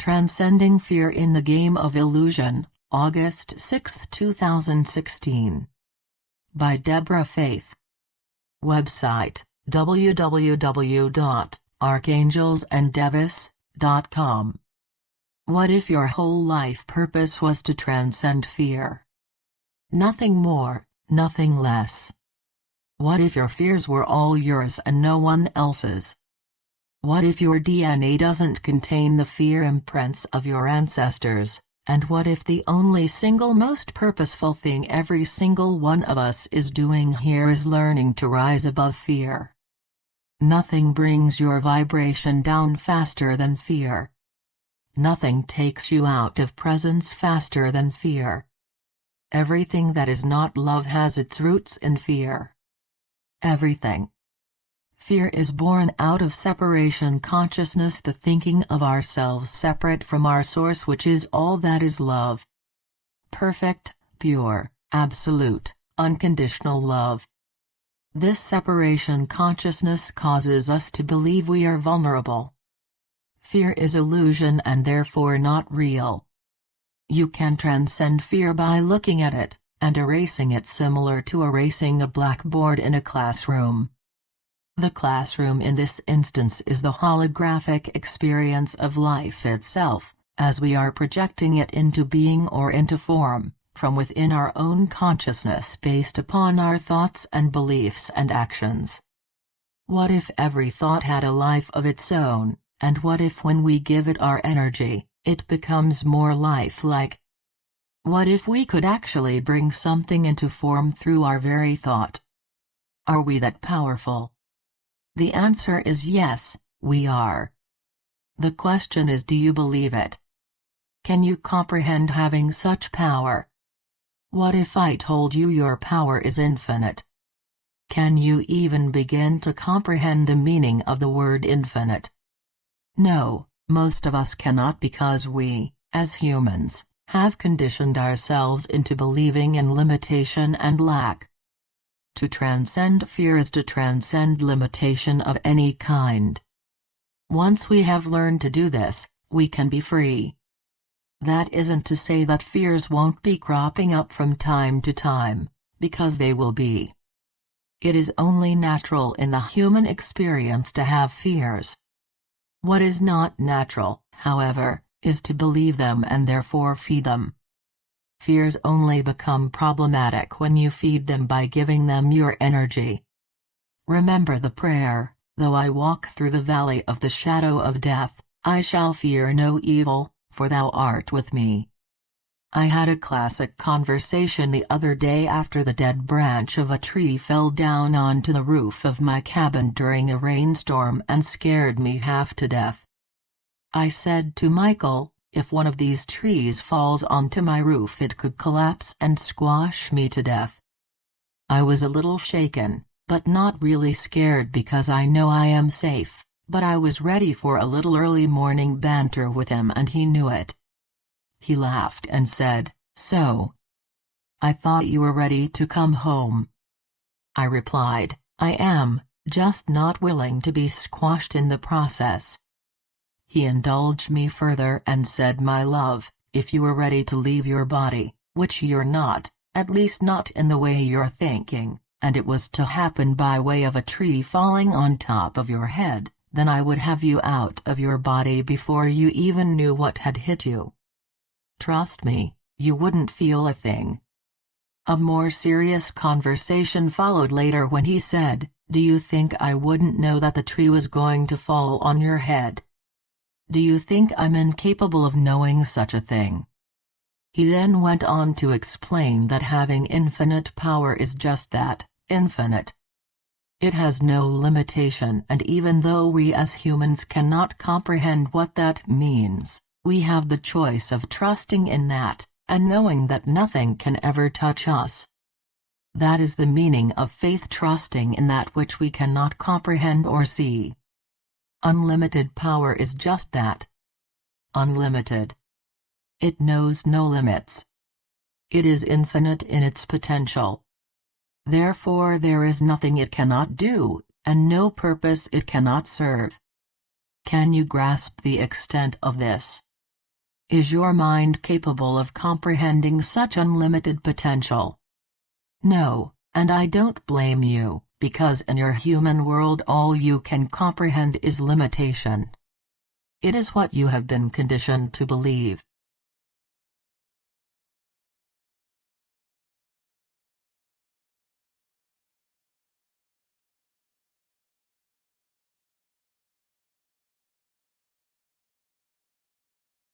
Transcending Fear in the Game of Illusion, August 6, 2016. By Deborah Faith. Website, www.archangelsanddevis.com. What if your whole life purpose was to transcend fear? Nothing more, nothing less. What if your fears were all yours and no one else's? What if your DNA doesn't contain the fear imprints of your ancestors, and what if the only single most purposeful thing every single one of us is doing here is learning to rise above fear? Nothing brings your vibration down faster than fear. Nothing takes you out of presence faster than fear. Everything that is not love has its roots in fear. Everything. Fear is born out of separation consciousness, the thinking of ourselves separate from our source, which is all that is love. Perfect, pure, absolute, unconditional love. This separation consciousness causes us to believe we are vulnerable. Fear is illusion and therefore not real. You can transcend fear by looking at it, and erasing it, similar to erasing a blackboard in a classroom. The classroom in this instance is the holographic experience of life itself, as we are projecting it into being or into form, from within our own consciousness based upon our thoughts and beliefs and actions. What if every thought had a life of its own, and what if when we give it our energy, it becomes more lifelike? What if we could actually bring something into form through our very thought? Are we that powerful? The answer is yes, we are. The question is, do you believe it? Can you comprehend having such power? What if I told you your power is infinite? Can you even begin to comprehend the meaning of the word infinite? No, most of us cannot, because we, as humans, have conditioned ourselves into believing in limitation and lack. To transcend fear is to transcend limitation of any kind. Once we have learned to do this, we can be free. That isn't to say that fears won't be cropping up from time to time, because they will be. It is only natural in the human experience to have fears. What is not natural, however, is to believe them and therefore feed them. Fears only become problematic when you feed them by giving them your energy. Remember the prayer, though I walk through the valley of the shadow of death, I shall fear no evil, for thou art with me. I had a classic conversation the other day after the dead branch of a tree fell down onto the roof of my cabin during a rainstorm and scared me half to death. I said to Michael, if one of these trees falls onto my roof, it could collapse and squash me to death. I was a little shaken, but not really scared because I know I am safe, but I was ready for a little early morning banter with him and he knew it. He laughed and said, "So? I thought you were ready to come home." I replied, "I am, just not willing to be squashed in the process." He indulged me further and said, "My love, if you were ready to leave your body, which you're not, at least not in the way you're thinking, and it was to happen by way of a tree falling on top of your head, then I would have you out of your body before you even knew what had hit you. Trust me, you wouldn't feel a thing." A more serious conversation followed later when he said, "Do you think I wouldn't know that the tree was going to fall on your head? Do you think I'm incapable of knowing such a thing?" He then went on to explain that having infinite power is just that, infinite. It has no limitation, and even though we as humans cannot comprehend what that means, we have the choice of trusting in that, and knowing that nothing can ever touch us. That is the meaning of faith, trusting in that which we cannot comprehend or see. Unlimited power is just that. Unlimited. It knows no limits. It is infinite in its potential. Therefore there is nothing it cannot do, and no purpose it cannot serve. Can you grasp the extent of this? Is your mind capable of comprehending such unlimited potential? No, and I don't blame you, because in your human world all you can comprehend is limitation. It is what you have been conditioned to believe.